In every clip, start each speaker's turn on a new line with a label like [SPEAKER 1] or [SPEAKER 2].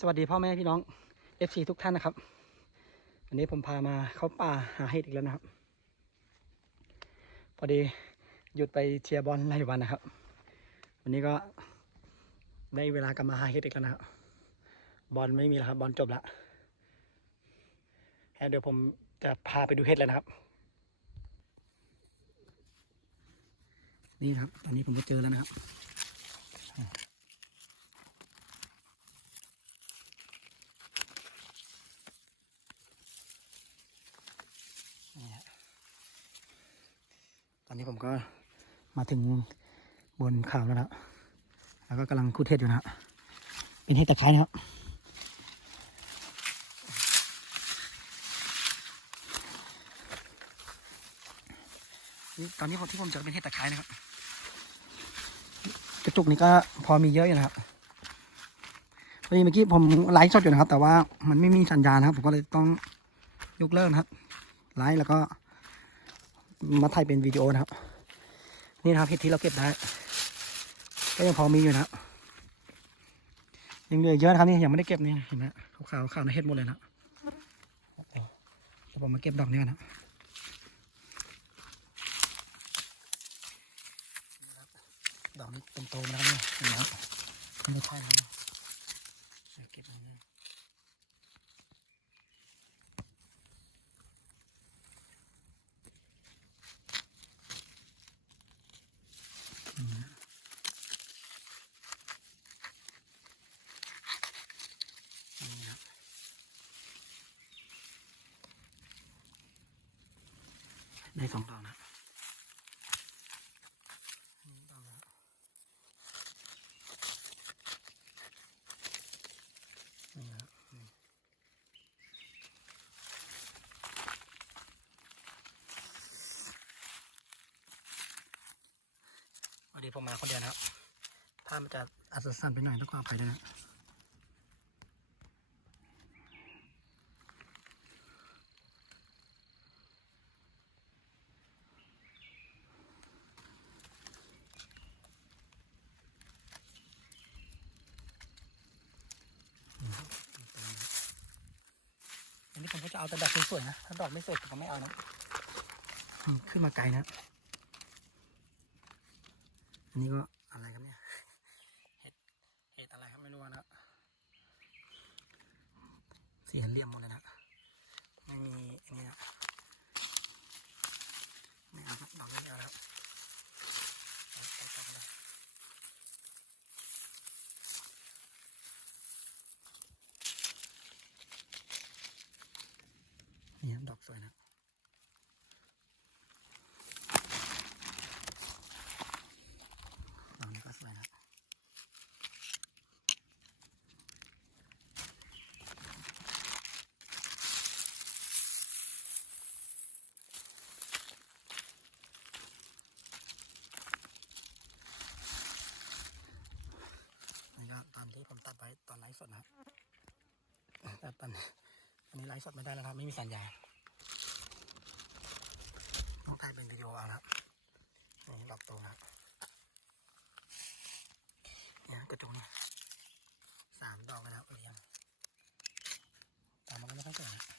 [SPEAKER 1] สวัสดีพ่อแม่พี่น้อง FC ทุกท่านนะครับ วันนี้ผมพามาเข้าป่าหาเห็ดอีกแล้วนะครับ พอดีหยุดไปเชียร์บอลหลายวันนะครับ วันนี้ก็ได้เวลากลับมาหาเห็ดอีกแล้วนะครับ บอลไม่มีแล้วครับ บอลจบแล้วเดี๋ยวผมจะพาไปดูเห็ดแล้วนะครับ นี่นะครับ ตอนนี้ผมก็เจอแล้วนะครับ ตอนนี้ผมก็มาถึงบนเขาแล้วนะครับแล้วก็กำลังคุดเห็ดอยู่นะครับเป็นเห็ดตะไคร้นะครับตอนนี้ที่ผมเจอเป็นเห็ดตะไคร้นะครับ กระจุกนี้ก็พอมีเยอะอยู่นะครับพอดีเมื่อกี้ผมไลฟ์สดอยู่นะครับ แต่ว่ามันไม่มีสัญญาณนะครับ ผมก็เลยต้องยกเลิกนะครับไลฟ์แล้วก็ มาถ่ายเป็นวิดีโอนะครับ นี่นะครับเห็ดที่เราเก็บได้ ก็ยังพอมีอยู่นะยังเหลือเยอะนะครับนี่ยังไม่ได้เก็บนี่เห็นไหมขาวๆขาวในเห็ดหมดเลยนะเดี๋ยวผมมาเก็บดอกนี้กันนะดอกนี้เป็นโตๆนะครับเนี่ยเห็นไหมไม่ใช่นะเดี๋ยวเก็บอัน ได้สองดอกนะนี่ดอกละนี่ครับอืมวันนี้ผมมาคนเดียวนะครับ ถ้ามันจะอัศจรรย์ไปหน่อยต้องขออภัยด้วยนะ อันนี้ผมก็จะเอาแต่ดอกสวยๆนะ ถ้าดอก ไม่สวยผมก็ไม่เอานะอืมขึ้นมาไกลนะ อันนี้ก็อะไรครับเนี่ย เห็ด เห็ดอะไรครับไม่รู้นะ สี่เหลี่ยมหมดเลยนะ ไม่มีอันนี้นะไม่เอาครับดอกนี้ไม่เอาแล้วเอาเอาต่อกันเลยนี่ครับดอกสวยนะ ดอกนี้ก็สวยนะ นี่ก็ตามที่ผมตัดไว้ตอนไลฟ์สดนะครับ แต่ตอนอันนี้ไลฟ์สดไม่ได้แล้วครับ ไม่มีสัญญาณต้องถ่ายเป็นวิดีโอเอาละนี่ดอกโตนะครับเนี่ยกระจุกนี่สามดอกนะครับเรียงตามันก็ไม่ค่อยสวย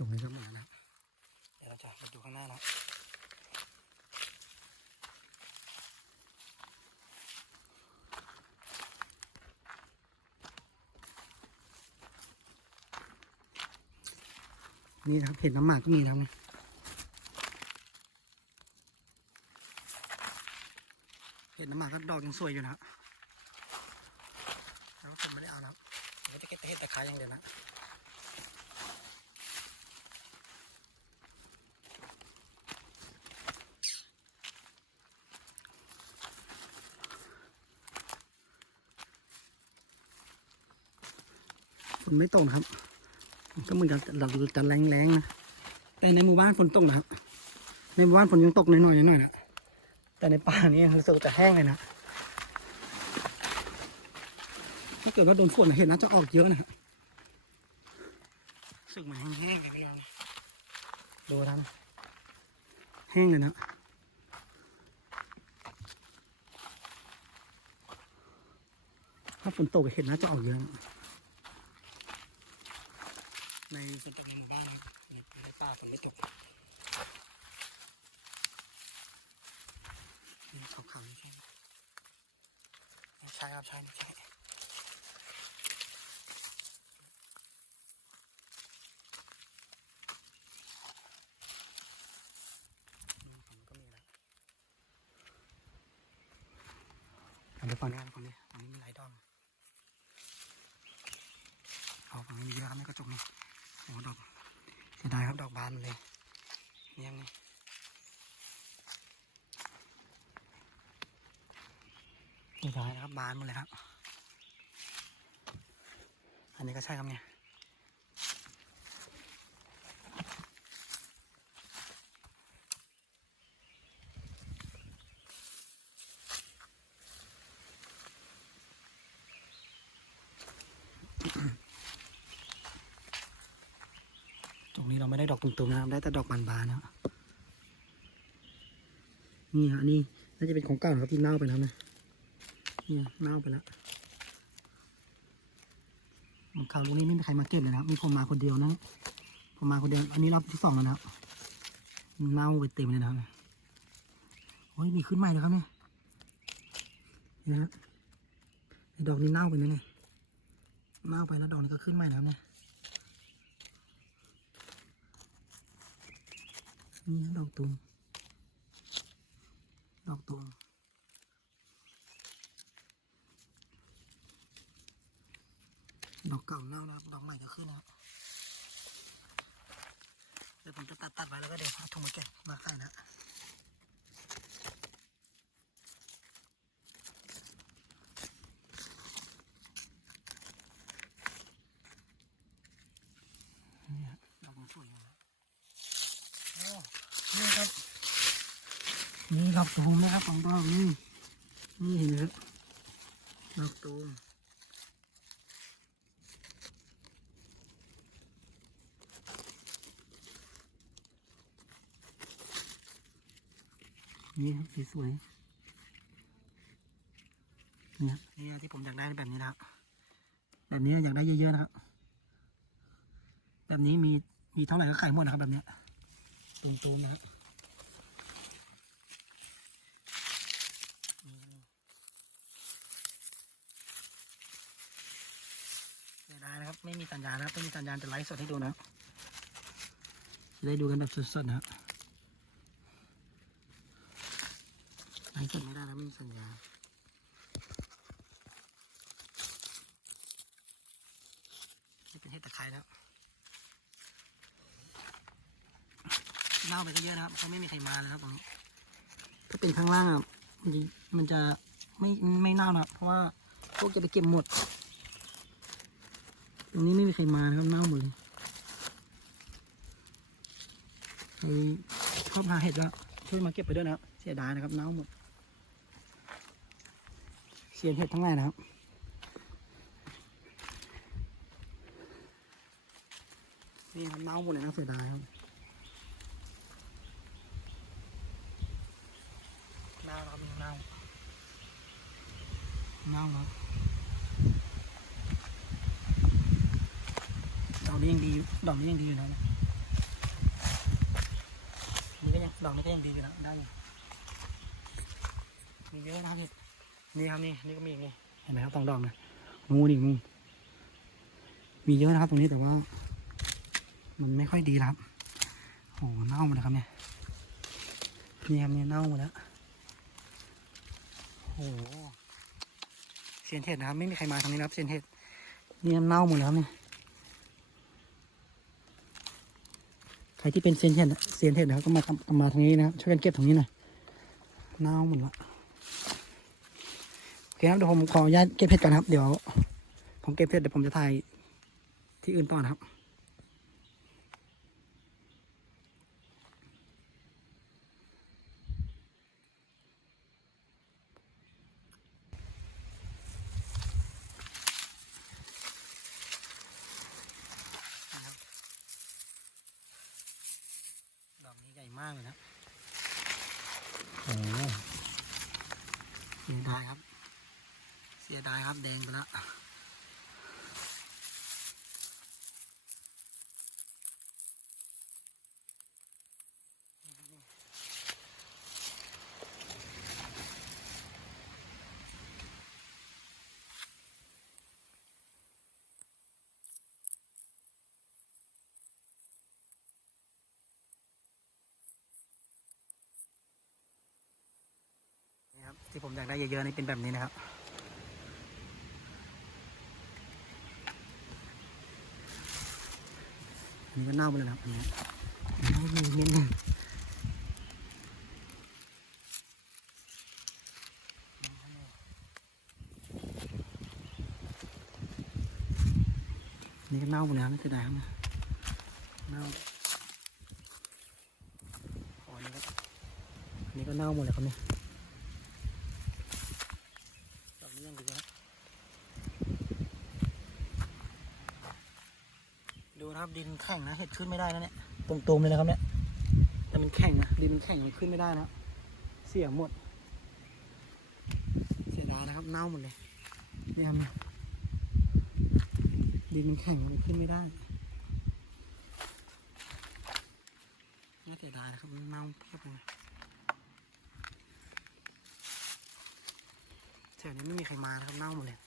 [SPEAKER 1] นะจุ่มนี้ก็หมดแล้วนะ เดี๋ยวเราจะมาดูข้างหน้าแล้วนี่นะครับเห็ดน้ำหมากก็มีนะครับเห็ดน้ำหมากก็ดอกยังสวยอยู่นะครับแล้วผมไม่ได้เอานะครับผมก็จะเก็บแต่เห็ดตะไคร้อย่างเดียวนะ นไม่ตกนะครับ ก็เหมือนกับเราจะแรงๆนะแต่ในหมู่บ้านฝนตกนะครับ ในหมู่บ้านฝนยังตกหน่อยๆหน่อยนะแต่ในป่านี้รู้สึกว่าจะแห้งเลยนะถ้าเกิดว่าโดนฝนเห็นน่าจะออกเยอะนะสึกมือนแห้งๆไปไม่ยอมดูท่านแห้งเลยนะถ้าฝนตกเห็นน่าจะออกเยอะนะ ในส่วนต่างหมู่บ้านนะในป่าฝนไม่ตกนี่ขาวๆนี่ใช่ไหมใช่ครับใช่ใช่นี่ผมก็มีแล้วเอาไปฟังงานนดิอันนี้มีหลายดอกเอาฝั่งนี้มีเยอะครับในกระจกนี่ อ้ดอกเสียดายครับดอกบานเลยเนี่ยังไงเสียดายนะครับบานหมดเลยครับ อันนี้ก็ใช่ครับเนี่ย ต รงนี้เรามได้ดอกตุ่มๆนะครับ ได้แต่ดอกบานๆนะนี่ฮะนี่น่าจะเป็นของเก่านะครับที่เน่าไปแล้วนะเนี่ยเน่าไปแล้วของเก่าลูกนี้ไม่มีใครมาเก็บเลยนะครับมีผมมาคนเดียวนะผมมาคนเดียวอันนี้รอบที่สองแล้วนะครับเน่าไปเต็มเลยนะครับโอ้ยมีขึ้นใหม่แล้วครับเนี่ยนี่ฮะดอกนี้เน่าไปแล้วเนี่ยเน่าไปแล้วดอกนี้ก็ขึ้นใหม่แล้วเนี่ย นี่ดอกตุงดอกตุงดอกเก่าเน่านะครับ ดอกใหม่ก็ขึ้นนะครับเดี๋ยวผมจะตัดตัดไว้แล้วก็เดี๋ยวเอาถุงมาเก็บมาใส่นะนี่ฮะดอกมันสวยอยู่นะ โอ้นี่ครับ นี่ดอก ตูมนะครับของดอกนี่นี่เห็นไหมครับดอกตูมนี่ครับสีสวยเนี่ยนี่ที่ผมอยากได้แบบนี้นะครับ แบบนี้อยากได้เยอะๆนะครับแบบนี้มีมีเท่าไหร่ก็ขายหมดนะครับแบบเนี้ยตรงตัวนะครับเสียดายนะครับ ไม่มีสัญญาณนะครับต้องมีสัญญาณจะไลฟ์สดให้ดูนะจะได้ดูกันแบบสดๆนะครับไลฟ์สดไม่ได้นะไม่มีสัญญาณนี่เป็นเห็ดตะไคร้แล้วเน่าไปก็เยอะนะครับเพราไม่มีใครมาเลยครับตรงนี้ถ้าเป็นข้างล่างอะมันจะมันจะไม่ไม่เน่านะครับเพราะว่าพวกจะไปเก็บหมด ตรงนี้ไม่มีใครมาครับเน่าหมดเลยใครชอบหาเห็ดแล้วช่วยมาเก็บไปด้วยนะครับเสียดายนะครับเน่าหมดเสียเห็ดทั้งหลายนะครับนี่ครับเน่าหมดเลยนะเสียดายครับ เน่าแล้วครับเน่าเน่าแล้ว ดอกนี้ยังดีอยู่ดอกนี้ยังดอยู่นะดอกนี้ก็ยังดีอยู่นะได้อยู่มีเยอะนะครับนี่นี่ครับนี่นี่ก็มีนี่เห็นไหมครับสองดอกนะงูนี่งูมีเยอะนะครับตรงนี้แต่ว่า มันไม่ค่อยดีครับโอ้โหเน่าหมดเลยครับเนี่ยนี่ครับเนี่ยเน่าหมดแล้วโอ้โหเซียนเทศนะครับ ไม่มีใครมาทางนี้นะครับเซียนเทศนี่เน่าหมดแล้วครับเนี่ย ใครที่เป็นเซียนเห็ดเซียนเห็ดนะครับก็มาทำมาทางนี้นะครับช่วยกันเก็บตรงนี้หน่อยเน่าหมดละโอเคครับเดี๋ยวผมขออนุญาตเก็บเห็ดกันครับ เดี๋ยวผมเก็บเสร็ดเดี๋ยวผมจะถ่ายที่อื่นต่อนะครับ ดอกนี้ใหญ่ มากเลยนะโอ้โหเสียดายครับ เสียดายครับแดงไปแล้ว นี่ครับ ที่ผมอยากได้เยอะๆนี่เป็นแบบนี้นะครับ อันนี้ก็เน่าไปแล้วนะครับอันนี้เน่าอยู่นิดนึงอันนี่ก็เน่าหมดแล้วไม่เสียดายครับเนี่ยเน่าอ๋ออันนี้ก็อันนี้ก็เน่าหมดเลยครับเนี่ย ดอกนี้ยังดีครับดู นะครับดินแข็งนะเห็ดขึ้นไม่ได้นะเนี่ยตรงๆเลยนะครับเนี่ยแต่มันแข็งนะดินมันแข็งมันขึ้นไม่ได้นะเสียหมด เสียดายนะครับเน่าหมดเลยนี่ครับเนี่ยดินมันแข็งมันขึ้นไม่ได้น่าเสียดายนะครับมันเน่าเพียบเลยแถวนี้ไม่มีใครมานะครับเน่าหมดเลย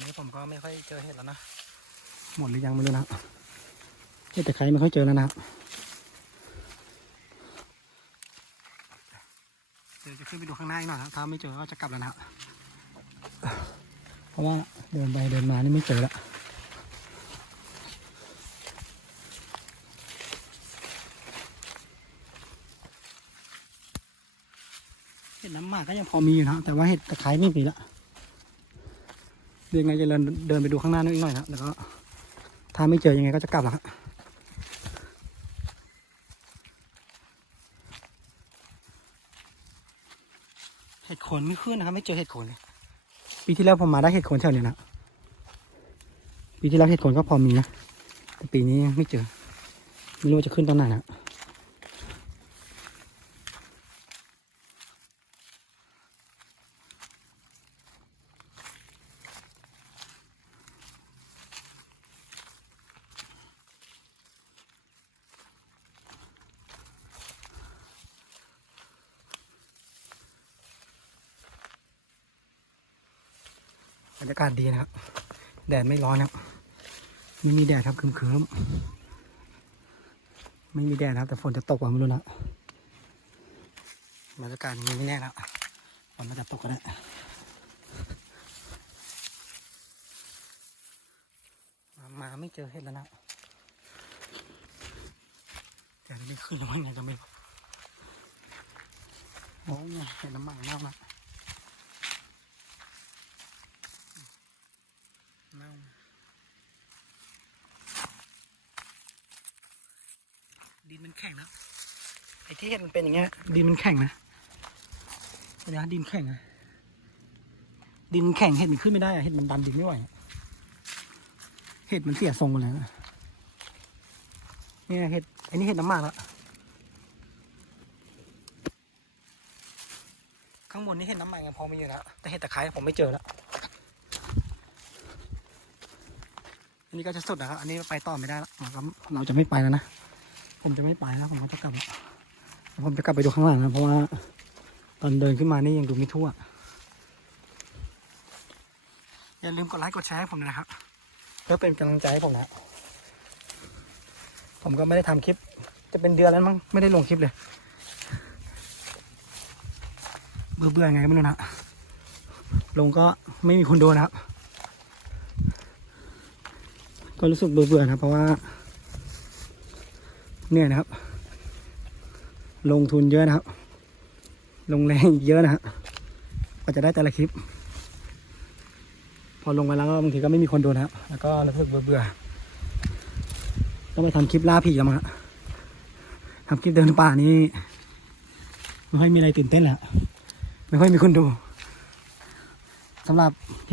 [SPEAKER 1] ตอนนี้ผมก็ไม่ค่อยเจอเห็ดแล้วนะ หมดหรือยังไม่รู้นะครับเห็ดแต่ใครไม่ค่อยเจอแล้วนะครับเดี๋ยวจะขึ้นไปดูข้างหน้าอีกหน่อยนะครับถ้าไม่เจอก็จะกลับแล้วนะครับเพราะว่าเดินไปเดินมานี่ไม่เจอละเห็ดน้ำหมากก็ยังพอมีอยู่นะแต่ว่าเห็ดตะไคร้ไม่มีละ เดี๋ยวยังไงจะเดินเดินไปดูข้างหน้านิดหน่อยนะแล้วก็ถ้าไม่เจอยังไงก็จะกลับละเห็ดโคนไม่ขึ้นนะครับ ไม่เจอเห็ดโคนเลย ปีที่แล้วผมมาได้เห็ดโคนแถวนี้นะ ปีที่แล้วเห็ดโคนก็พอมีนะ แต่ปีนี้ไม่เจอ ไม่รู้ว่าจะขึ้นตอนไหนนะบรรยากาศ ดีนะครับ แดดไม่ร้อนนะครับ ไม่มีแดดครับครึมๆไม่มีแดดนะครับ แต่ฝนจะตกว่าไม่รู้นะบรรยากาศอย่างนี้ไม่แน่นะฝนมันจะตกก็ได้มามาไม่เจอเห็ดแล้วนะแต่ไม่ขึ้นหรือว่าไงก็ไม่โอ้ยเห็ดน้ำมันมากนะ อ้ที่เห็นมันเป็นอย่างเงี้ย ดินมันแข็งนะเห็นไหมดินแข็งนะดินแข็งเห็ดมันขึ้นไม่ได้เห็ดมันดันดินไม่ไหวเห็ดมันเสียทรงเลยนะเนี่ยเห็ดอันนี้เห็ดน้ำมากล้วข้างบนนี่เห็ดน้ำมันยังพอมีอยู่แล้วแต่เห็ดตะไคร้ผมไม่เจอแล้วอันนี้ก็จะสุดนะครับอันนี้ไปต่อไม่ได้แล้วเราจะไม่ไปแล้วนะผมจะไม่ไปแล้วผมก็จะกลับ ผมจะกลับไปดูข้างหลังนะ เพราะว่า ตอนเดินขึ้นมานี่ยังดูไม่ทั่ว อย่าลืมกดไลค์กดแชร์ให้ผมนะครับ เพื่อเป็นกำลังใจให้ผมนะ ผมก็ไม่ได้ทำคลิป จะเป็นเดือนแล้วมั้งไม่ได้ลงคลิปเลยเบื่อเบื่อไงไม่รู้นะลงก็ไม่มีคนดูนะครับ ก็รู้สึกเบื่อเบื่อๆนะเพราะว่า เนื่ยนะครับ ลงทุนเยอะนะครับ ลงแรงเยอะนะฮะกว่าจะได้แต่ละคลิป พอลงไปแล้วก็บางทีก็ไม่มีคนดูนะครับแล้วก็รู้สึกเบื่อเบื่อๆต้องไปทำคลิปล่าผีแล้วมั้งฮะทำคลิปเดินป่านี่ไม่ค่อยมีอะไรตื่นเต้นแหละไม่ค่อยมีคนดูสำหรับ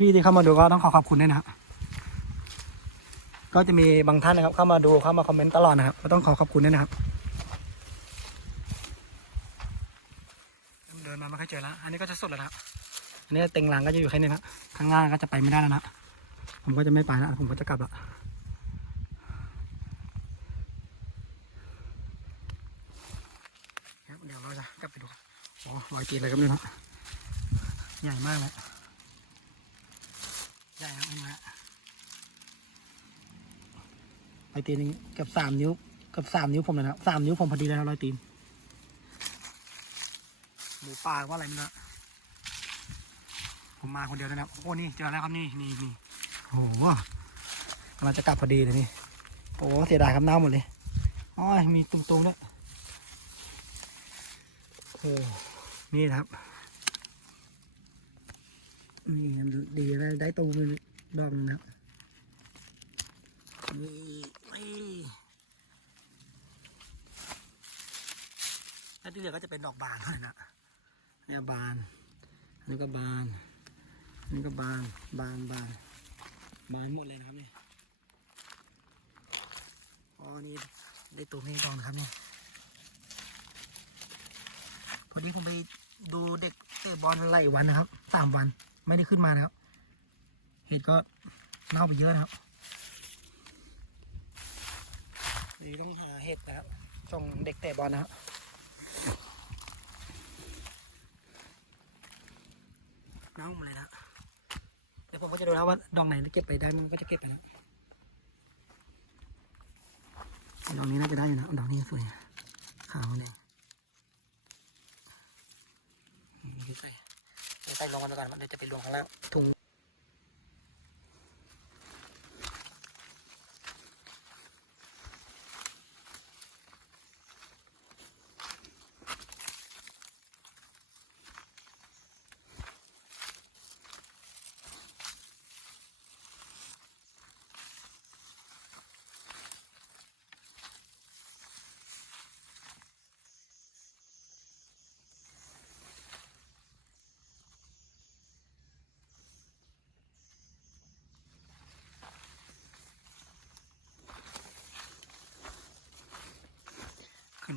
[SPEAKER 1] พี่ๆที่เข้ามาดูก็ต้องขอขอบคุณด้วยนะครับก็จะมีบางท่านนะครับเข้ามาดูเข้ามาคอมเมนต์ตลอดนะครับก็ต้องขอขอบคุณด้วยนะครับ ดินมาไม่ค่อยเจอแล้ว อันนี้ก็จะสุดแล้วนะอันนี้เต็งหลังก็จะอยู่แค่นี้นะข้างล่าก็จะไปไม่ได้แล้วนะ ผมก็จะไม่ไปแล้วผมก็จะกลับละครับเดี๋ยวเราจะกลับไปดูโอ้รอยตีนอะไรก็ไม่รู้นะใหญ่มากเลยใหญ่ครับเห็นไหมฮะรอยตีนเกือบสามนิ้วเกือบสามนิ้วผมเลยนะสามนิ้วผมพอดีเลยนะรอยตีน ป่าว่าอะไรไม่รู้ผมมาคนเดียวนะครับ โอ้ นี่เจอแล้วครับนี่นี่นี่โอ้โหกำลังจะกลับพอดีเลยนี่ โอ้เสียดายครับน่าหมดเลยอ๋อมีตุ่มๆด้วยโอ้นี่ครับ นี่ดีแล้วได้ตูมดองนะครับนี่นี่แล้วที่เหลือก็จะเป็นดอกบานเลยนะ เนี่ยบานอันนี้ก็บานอันนี้ก็บานบานบานบานหมดเลยนะครับเนี่ยอ๋อนี่ได้ตัวนี้ดองนะครับเนี่ยพอดีผมไปดูเด็กเตะบอลหลายวันนะครับสามวันไม่ได้ขึ้นมานะครับ เห็ดก็เน่าไปเยอะนะครับนี่ต้องหาเห็ดนะครับส่งเด็กเตะบอลนะครับ น้องหมดเลยนะเดี๋ยวผมก็จะดูแล้วว่าดองไหนเก็บไปได้มันก็จะเก็บไปแล้วดอกนี้น่าจะได้อยู่นะดอกนี้สวยขาวแดงนี่ใส่เดี๋ยวใส่ลงกันก่อนเดี๋ยวจะไปลงข้างล่างถุง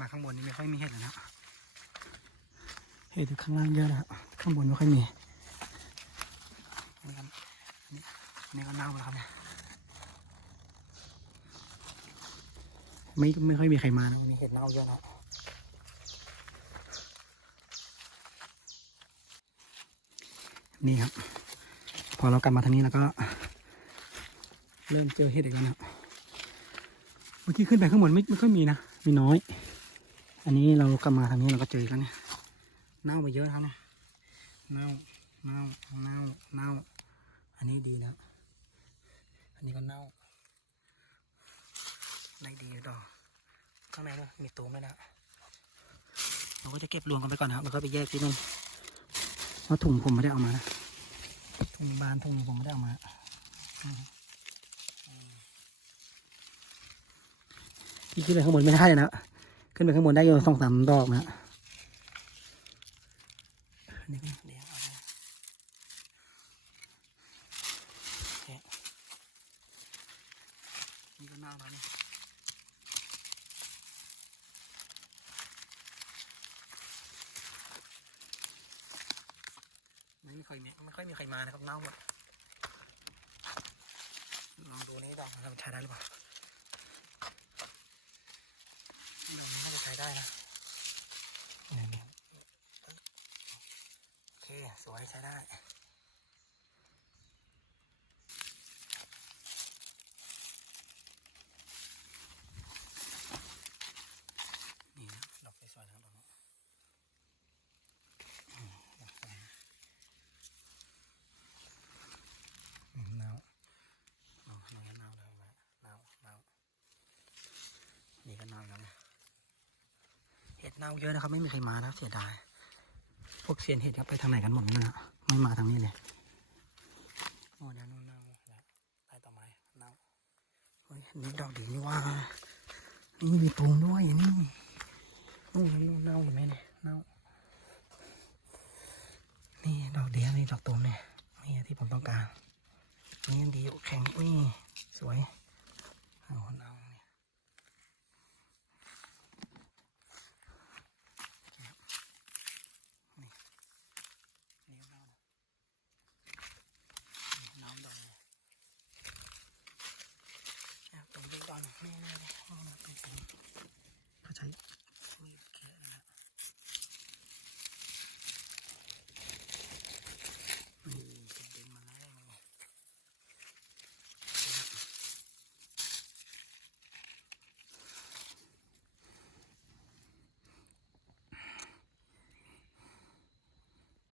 [SPEAKER 1] มาข้างบนนี้ไม่ค่อยมีเห็ดเลยนะเห็ดอยู่ข้างล่างเยอะนะครับข้างบนไม่ค่อยมีนี่ครับนี่นี่ก็เน่าแล้วครับเนี่ยไม่ไม่ค่อยมีใครมานะวันนี้เห็ดเน่าเยอะนะนี่ครับ พอเรากลับมาทางนี้แล้วก็ เริ่มเจอเห็ดอีกแล้วนะครับเมื่อกี้ขึ้นไปข้างบนไม่ไม่ค่อยมีนะ มีน้อย อันนี้เรากลับมาทางนี้เราก็เจอกันเนี่ยเน่าไปเยอะครับเนี่ยเน่าเน่าเน่าเน่าอันนี้ดีนะอันนี้ก็เน่าได้ดีต่อข้างในก็มีตูมด้วนะเราก็จะเก็บรวมกันไปก่อนนะครับแล้วก็ไปแยกที่นู่นเพราะถุงผมไม่ได้เอามานะถุงบานถุงผมไม่ได้เอามาอืมที่ขึ้นไปข้างบนไม่ได้เลยนะ ขึ้นไปข้างบนได้อยู่สองสามดอกนะไปโอเคนี่ก็น่ารักนี่เคยมีไม่ค่อยมีใครมานะครับเน่าหมดลองดูนี่ดอกนะครับใช้ได้หรือเปล่า ดองนี้น่าจะใช้ได้นะโอเค สวยใช้ได้ นี่นะดอกสวยๆนะครับดอกนี้อืมดอกสวยอืมเน่าเน่าเน่าเน่าเลยไหมเน่าเน่านี่ก็เน่าแล้วนะ เห็ดเน่าเยอะนะครับไม่มีใครมานะเสียดาย พวกเซียนเห็ดครับไปทางไหนกันหมดนั่นนะไม่มาทางนี้เลยโอ้เดี๋ยวนู่นเน่าแล้วใต้ต้นไม้เน่าเฮ้ยอันนี่ดอกดีนี่ว่า นี่มีปูด้วยอันนี่นู่นนู่นเน่าเห็นไหมเนี่ยเน่านี่ดอกเดียวนี่ดอกตูมเนี่ยนี่ที่ผมต้องการนี่ยังดีอยู่แข็งนี่สวยเอาเน่า